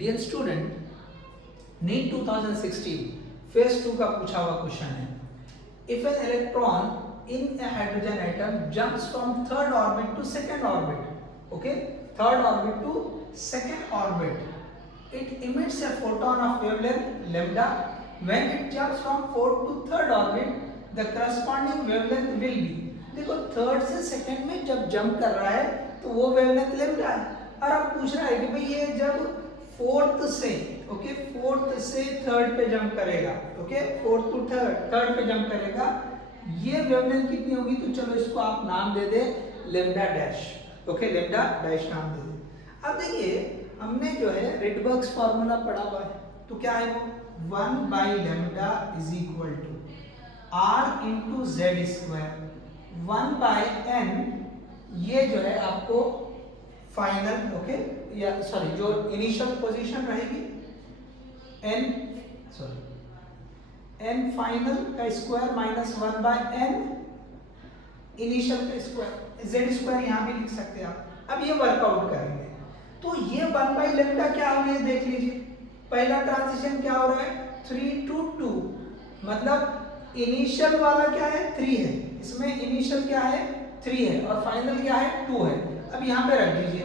Dear student, NEET 2016 phase 2 का पूछा हुआ क्वेश्चन है। If an electron in a hydrogen atom jumps from third orbit to second orbit, okay, third orbit to second orbit, it emits a photon of wavelength lambda. When it jumps from fourth to third orbit, the corresponding wavelength will be, देखो third से second में जब jump कर रहा है तो वो wavelength lambda है। और अब पूछ रहा है कि भाई ये जब फोर्थ से, ओके, फोर्थ से थर्ड पे जंप करेगा, ओके, फोर्थ टू थर्ड पे जंप करेगा, ये वेवलेंथ कितनी होगी? तो चलो इसको आप नाम दे दे lambda dash, okay, lambda dash नाम दे दे। अब देखिए हमने जो है रिडबर्ग्स फार्मूला पढ़ा हुआ है, तो क्या है वो 1 by lambda is equal to R into Z square 1 by n, ये जो है आपको फाइनल, ओके, या सॉरी जो इनिशियल पोजीशन रहेगी एन फाइनल का square minus 1 by n initial का स्क्वायर, जेड स्क्वायर यहाँ भी लिख सकते हैं आप। अब ये वर्कआउट करेंगे तो ये 1 बाई लैम्डा क्या हो रही है देख लीजिए। पहला ट्रांजिशन क्या हो रहा है 3 to 2, मतलब इनिशियल वाला क्या है 3 है, इसमें इनिशियल क्या है 3 है और फाइनल क्या है 2 है। अब यहाँ पे रख दीजिए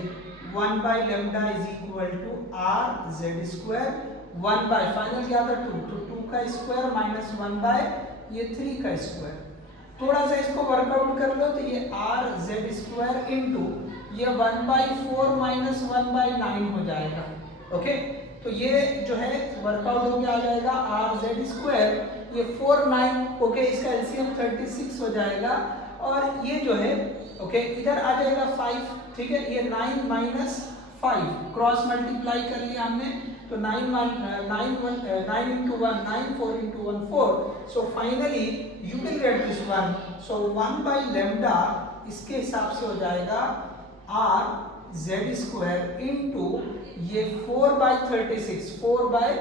1 by lambda is equal to R Z square 1 by final क्या था 2, तो 2 का स्क्वायर माइनस 1 बाई ये 3 का स्क्वायर। थोड़ा सा इसको वर्कआउट कर लो तो ये आर जेड स्क्वायर इंटू ये 1/4 माइनस 1/9 हो जाएगा, ओके। तो ये जो है वर्कआउट होके आ जाएगा आर जेड स्क्वायर, ये 4 9, ओके, इसका एलसीएम 36 हो जाएगा और ये जो है, ओके, इधर आ जाएगा 5, ठीक है, ये 9 माइनस 5 क्रॉस मल्टीप्लाई कर लिया हमने, तो 9 into 1 9, 4 into 1 4, so finally you will get this one, so 1 by lambda इसके हिसाब से हो जाएगा आर जेड स्क्वायर इंटू ये 4 बाई 36, 4 बाई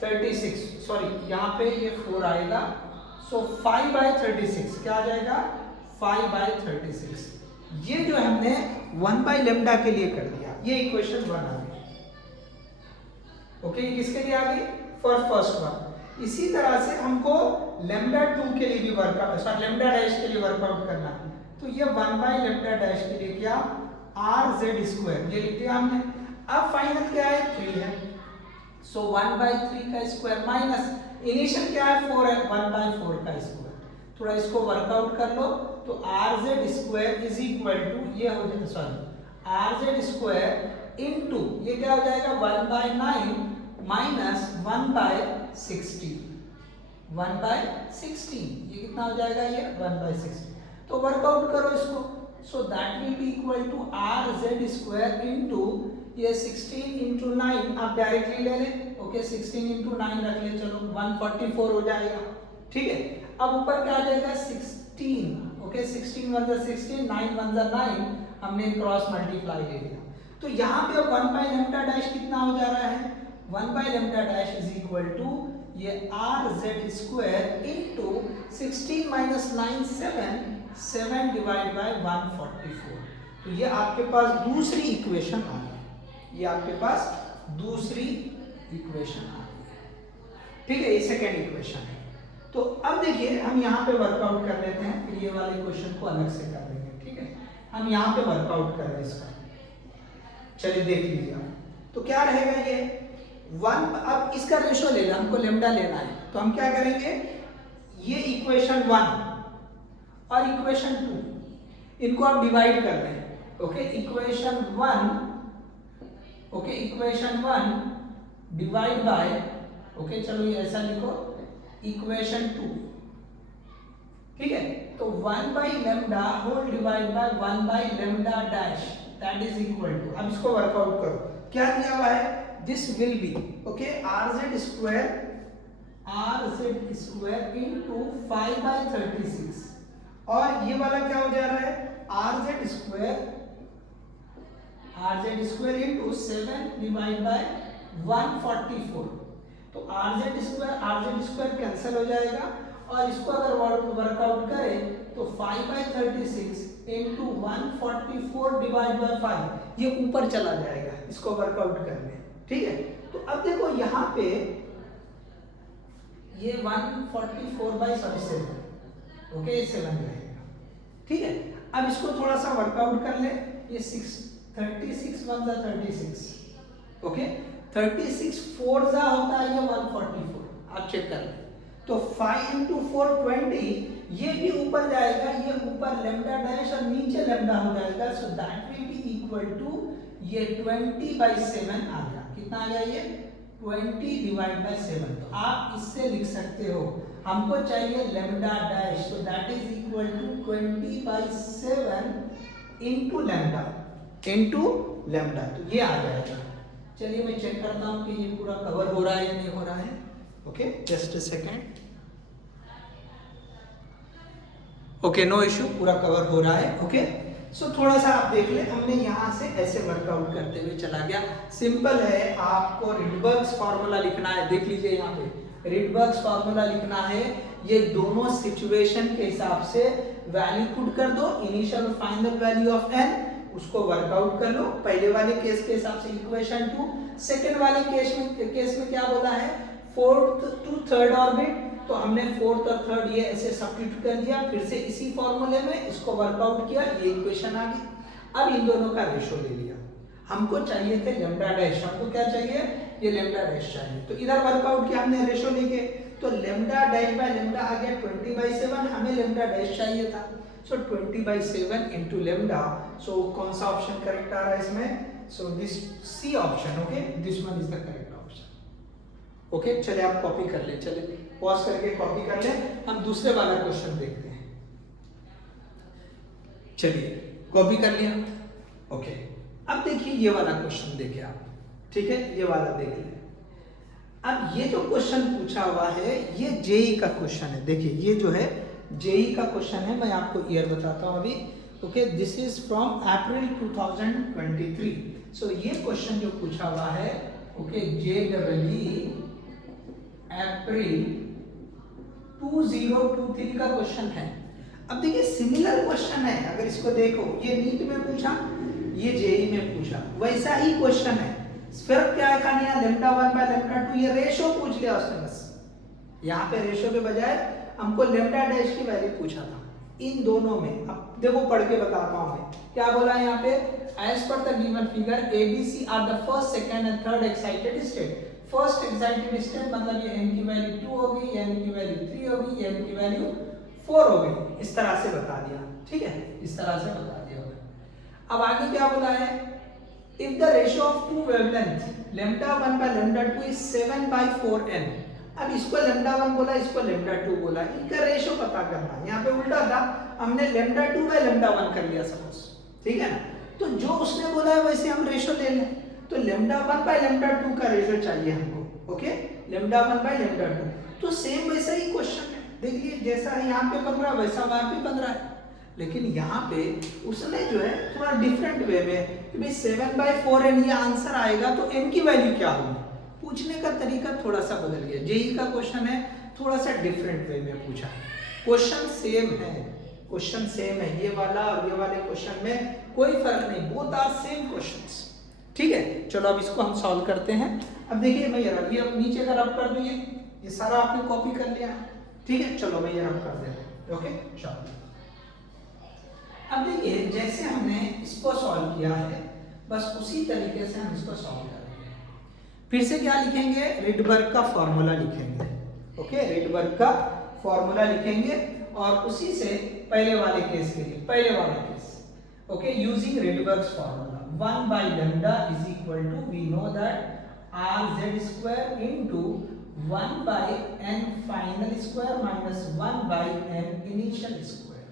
36, सॉरी यहाँ पे ये 4 आएगा, सो 5 बाई 36 क्या आ जाएगा 5 बाई 36। ये जो हमने 1 बाई लेम्डा के लिए कर दिया, ये इक्वेशन 1 आ गई, ओके। ये किसके लिए आ गई? For first one. इसी तरह से हमको लेम्डा 2 के लिए भी वर्कआउट, सॉरी लेम्डा डैश के लिए वर्कआउट करना है, तो ये 1 बाई लेम्डा डैश के लिए क्या आर जेड स्क्वायर, ये लिख दिया हमने। अब फाइनल क्या है 3 है, सो 1 बाई 3 का स्क्वायर माइनस इनिशियल क्या है 4 है, 1 बाई 4 का स्क्वायर। थोड़ा इसको वर्कआउट कर लो तो R Z square is equal to ये हो जाएगा, sorry R Z square into ये क्या हो जाएगा 1 बाई 9 माइनस 1 बाई 16, 1 बाई 16, ये कितना हो जाएगा ये 1 बाई 16। तो वर्कआउट करो इसको, so that will be equal to r z square into ये 16 into 9 आप डायरेक्टली ले लें, ओके, 16 into 9 रख ले, चलो 144 हो जाएगा, ठीक है। अब ऊपर क्या आ जाएगा 16, ओके, 16 1 16, 9 1 9, हमने क्रॉस मल्टीप्लाई ले लिया। तो यहाँ पे 1 बाई लेम्डा डैश कितना हो जा रहा है 1 by lambda dash is equal to ये R Z square into 16 minus 9 7 divide by 144। तो ये आपके पास दूसरी इक्वेशन आ गई, ये आपके पास दूसरी इक्वेशन आ गई, ठीक है, ये सेकेंड इक्वेशन है। तो अब देखिए हम यहाँ पे वर्कआउट कर लेते हैं, फिर ये वाले क्वेश्चन को अलग से कर लेंगे, ठीक है। हम यहाँ पे वर्कआउट कर रहे हैं इसका, चलिए देख लीजिए आप। तो क्या रहेगा ये 1, अब इसका रेशो लेना, हमको लेम्डा लेना है, तो हम क्या करेंगे ये इक्वेशन 1 और इक्वेशन 2 इनको आप डिवाइड कर दें, okay, equation 1, okay, equation 1 divide by, okay, चलो ये ऐसा लिखो इक्वेशन 2, ठीक है। तो 1 by lambda whole divide by 1 by lambda dash that is equal to, अब इसको वर्कआउट करो, क्या दिया हुआ है this will be, okay, R Z square into 5 by 36 और ये वाला क्या हो जा रहा है R Z square into 7 divide by 144। तो आर जेड स्क्वायर कैंसिल हो जाएगा और इसको अगर वर्कआउट करें तो 5 बाई 36 इंटू 144 डिवाइड बाय 5 ये ऊपर चला जाएगा इसको वर्कआउट करने, ठीक है। तो अब देखो यहाँ पे ये 144/7, ओके, 7 रहेगा, ठीक है। अब इसको थोड़ा सा वर्कआउट कर ले, ये 36 1 जा 36, ओके, 36 4 जा होता है ये 144, आप चेक कर ले। तो 5 × 4 20, ये भी ऊपर जाएगा, ये ऊपर लेम्डा डैश और नीचे लेम्डा हो जाएगा, so that will be equal to ये 20/7 आ गया। कितना आ गया ये 20/7। तो आप इससे लिख सकते हो, हमको चाहिए लेम्डा डैश, तो that is equal to 20/7 into lambda, तो ये आ जाएगा। चलिए मैं चेक करता हूँ कि ये पूरा कवर हो रहा है या नहीं हो रहा है। Okay, just a second. Okay, no issue, पूरा कवर हो रहा है। ओके, सो थोड़ा सा आप देख ले, हमने यहाँ से ऐसे वर्कआउट करते हुए चला गया। सिंपल है, आपको रिडबर्ग्स फार्मूला लिखना है। देख लीजिए यहाँ पे रिडबर्ग्स फार्मूला लिखना है। ये दोनों सिचुएशन के हिसाब से वैल्यू पुट कर दो, इनिशियल और फाइनल वैल्यू ऑफ n, उसको वर्कआउट कर लो। पहले वाले केस के हिसाब से इक्वेशन 2, सेकेंड वाले केस में क्या बोला है, 4th to 3rd ऑर्बिट, तो हमने 4th और 3rd ये ऐसे सब्स्टिट्यूट कर दिया, फिर से इसी फॉर्मूले में इसको वर्कआउट किया, ये इक्वेशन आ गई। अब इन दोनों का रेशो ले लिया, हमको चाहिए थे लेम्डा डैश, हमको क्या चाहिए, ये लेम्डा डैश चाहिए। तो इधर वर्कआउट किया हमने रेशो लेके, तो लेम्डा डैश बाय लेम्डा आ गया 20/7, हमें लेम्डा डैश चाहिए था, सो 20/7 इनटू लेम्डा। सो कौन सा ऑप्शन करेक्ट आ रहा है इसमें, so this C option, okay, this one is the correct option. Okay, चलिए आप कॉपी कर ले, चलिए पॉज करके कॉपी कर ले, हम दूसरे वाला क्वेश्चन देखते हैं। चलिए कॉपी कर लिया। ओके, अब देखिए ये वाला क्वेश्चन देखिए आप, ठीक है, ये वाला देख ले। अब ये जो क्वेश्चन पूछा हुआ है ये जेई का क्वेश्चन है। देखिए ये जो है जेई का क्वेश्चन है, मैं आपको ईयर बताता हूं अभी। Okay, this is from April 2023। सो ये क्वेश्चन जो पूछा हुआ है, ओके, JEE अप्रैल 2023 का क्वेश्चन है। अब देखिए सिमिलर क्वेश्चन है, अगर इसको देखो, ये नीट में पूछा, ये जेई में पूछा, वैसा ही क्वेश्चन है। फर्क क्या है खाली, यहाँ λ1/λ2, ये रेशो पूछ लिया उसने बस। यहाँ पे रेशो के बजाय हमको लेम्डा डैश की वैल्यू पूछा था इन दोनों में। अब देखो पढ़ के बताता हूँ मैं क्या बोला है यहाँ पे, as per the given figure ABC are the first, second and third excited state. First excited state मतलब ये n की वैल्यू 2 हो गई, n की वैल्यू 3 हो गई, n की वैल्यू 4 हो गई, इस तरह से बता दिया, ठीक है, इस तरह से बता दिया। अब आगे क्या बोला है, if the ratio of two wavelength λ1/λ2 is 7/4n। अब इसको λ1 बोला, इसको λ2 बोला, इनका रेशो पता करना है। यहाँ पे उल्टा था, हमने λ2/λ1 कर लिया सपोज, ठीक है ना। तो जो उसने बोला है वैसे हम रेशो ले लें, तो λ1/λ2 का रेशो चाहिए हमको, ओके, λ1/λ2। तो सेम वैसा ही क्वेश्चन है, देखिए जैसा यहाँ पे 15 वैसा वहाँ पे 15 है, लेकिन यहाँ पे उसने जो है थोड़ा डिफरेंट वे में कि भाई 7/4n ये आंसर आएगा तो n की वैल्यू क्या होगी, पूछने का तरीका थोड़ा सा बदल गया। जेई का क्वेश्चन है, थोड़ा सा डिफरेंट वे में पूछा। क्वेश्चन सेम है, क्वेश्चन सेम है, ये वाला और ये वाले क्वेश्चन में कोई फर्क नहीं, बोथ आर सेम क्वेश्चंस, ठीक है। चलो अब इसको हम सॉल्व करते हैं। अब देखिए मैं ये अब नीचे का रब कर दूं, ये सारा आपने कॉपी कर लिया, ठीक है। चलो मैं ये रब कर देता हूं, ओके, चलो। अब देखिए जैसे हमने इसको सॉल्व किया है, बस उसी तरीके से हम इसको सॉल्व करेंगे। फिर से क्या लिखेंगे, रिडबर्ग का फॉर्मूला लिखेंगे, ओके, रिडबर्ग का फॉर्मूला लिखेंगे और उसी से पहले वाले केस के लिए, पहले वाले case, okay, using Rydberg's formula 1/λ is equal to, we know that rz square into 1/n final square minus 1/n initial square।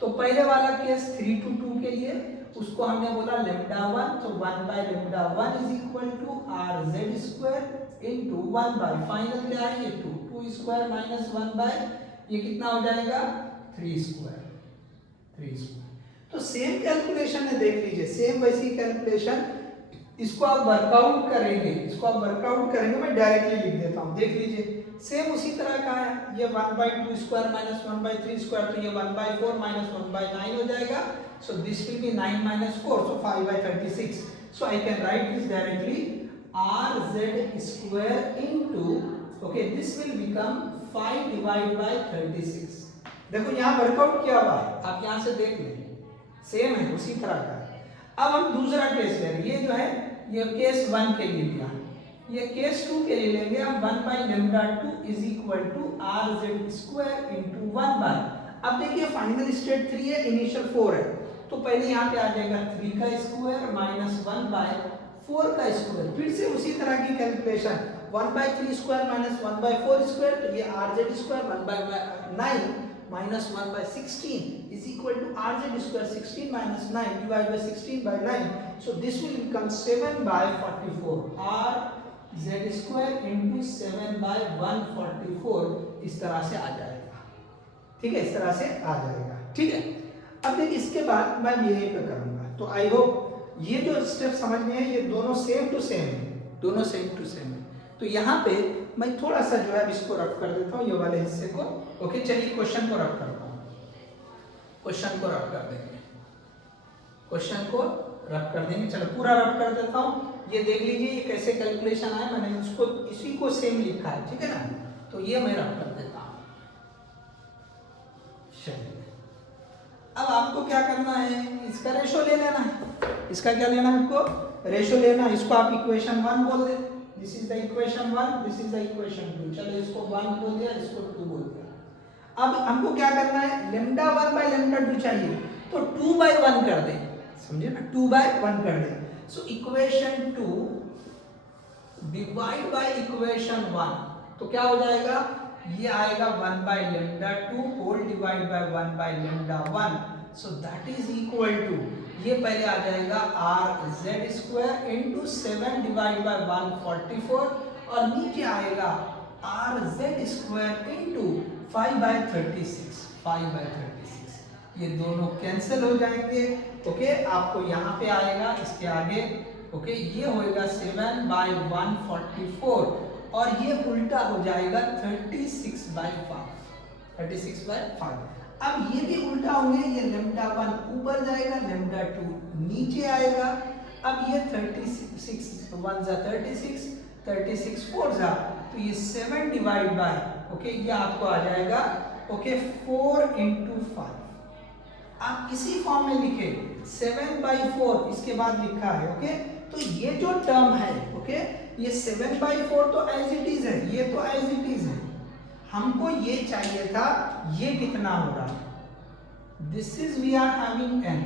तो पहले वाला केस 3 to 2 के लिए उसको हमने बोला λ1, तो 1/λ1 is equal to rz square into 1/ final क्या है ये 2 square minus 1/ ये कितना हो जाएगा 3 square। तो सेम कैलकुलेशन है, देख लीजिए सेम वैसी कैलकुलेशन, इसको आप वर्कआउट करेंगे, मैं डायरेक्टली लिख देता हूँ, देख लीजिए सेम उसी तरह का है। ये 1/2 स्क्वायर माइनस 1/3 स्क्वायर, तो ये 1/4 माइनस 1/9 हो जाएगा। So this will B 9 - 4, so 5/36। So I can write this directly rz square into, okay, this will become 5 divided by 36. देखो यहाँ वर्कआउट किया हुआ है, आप यहाँ से देख लें, सेम है उसी तरह का। अब हम दूसरा केस ले रहे हैं, ये जो है ये केस 1 के लिए लिया, ये केस 2 के लिए लेंगे हम 1 by lambda 2 is equal to rz square into 1 by, अब देखिए फाइनल स्टेट 3 है, इनिशियल 4 है, तो पहले यहाँ पे आ जाएगा 3 का स्क्वायर माइनस 1 by 4 का स्क्वायर, फिर से उसी तरह की calculation 1 by 3 square minus 1 by 4 square, तो ये rz square 1 by 9 minus 1 by 16 is equal to rz square 16 minus 9 divided by 16 by 9, so this will become 7 by 44, rz square into 7 by 144, इस तरह से आ जाएगा, ठीक है, इस तरह से आ जाएगा, ठीक है। अब देखिए इसके बाद मैं यही पे करूंगा, तो आई होप ये जो स्टेप समझ में है, ये दोनों सेम टू सेम है, दोनों सेम टू सेम है। तो यहाँ पे मैं थोड़ा सा जो है इसको रफ कर देता हूँ, ये वाले हिस्से को, ओके। चलिए क्वेश्चन को रफ करता हूँ, क्वेश्चन को रफ कर देंगे, क्वेश्चन को रफ कर देंगे, चलो पूरा रफ कर देता हूँ। ये देख लीजिए ये कैसे कैलकुलेशन आया, मैंने इसको इसी को सेम लिखा है, ठीक है ना, तो ये मैं रफ कर देता हूँ। चलिए अब आपको क्या करना है, इसका रेशो ले लेना है, इसका क्या लेना है आपको, रेशो लेना है, इसको आप इक्वेशन 1 बोल दे, this is the equation 1, this is the equation 2, चलो इसको 1 बोल दिया, इसको 2 बोल दिया। अब हमको क्या करना है, lambda 1 by lambda 2 चाहिए, तो 2 by 1 कर दें, समझे ना, 2 by 1 कर दें, so equation 2 divide by equation 1, तो क्या हो जाएगा, ये आएगा 1 by lambda 2 whole divide by 1 by lambda 1, so that is equal to, ये पहले आ जाएगा rz square into 7 divide by 144, और नीचे आएगा rz square into 5 by 36, 5 by 36, ये दोनों कैंसिल हो जाएंगे, ओके। आपको यहाँ पे आएगा इसके आगे, ओके, ये होएगा 7 by 144, और ये उल्टा हो जाएगा 36 by 5, 36 by 5। अब ये भी उल्टा होंगे, ये lambda 1 ऊपर जाएगा, lambda 2 नीचे आएगा। अब ये 36 1 जा 36, 36 4 जा, तो ये 7 डिवाइड बाय, ओके, ये आपको आ जाएगा, ओके, 4 into 5। आप इसी फॉर्म में लिखे 7 by 4, इसके बाद लिखा है, ओके। तो ये जो टर्म है, ओके, ये 7 by 4 तो एज इट इज है, ये तो एज इट इज है, हमको ये चाहिए था, ये कितना हो रहा है, this is we are having n,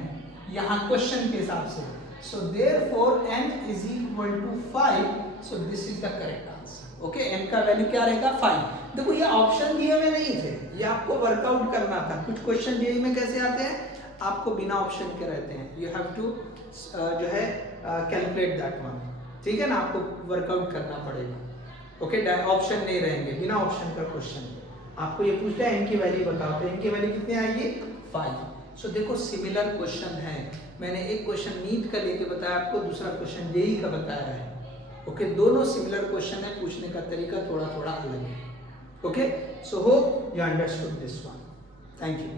यहाँ क्वेश्चन के हिसाब से, so therefore n is equal to 5, so this is the correct answer, okay. n का वैल्यू क्या रहेगा, 5। देखो ये ऑप्शन दिए हुए नहीं थे, ये आपको वर्कआउट करना था, कुछ क्वेश्चन जेईई में कैसे आते हैं, आपको बिना ऑप्शन के रहते हैं, यू हैव टू जो है कैलकुलेट दैट वन, ठीक है ना, आपको वर्कआउट करना पड़ेगा, ओके। ऑप्शन नहीं रहेंगे, बिना ऑप्शन का क्वेश्चन आपको ये पूछता है n की वैल्यू बताओ, तो n की वैल्यू कितनी आएगी, 5। सो देखो सिमिलर क्वेश्चन है, मैंने एक क्वेश्चन नीट का लेके बताया आपको, दूसरा क्वेश्चन जेईई का बताया है, ओके। दोनों सिमिलर क्वेश्चन है, पूछने का तरीका थोड़ा थोड़ा अलग है, okay. So hope you understood this one, thank you.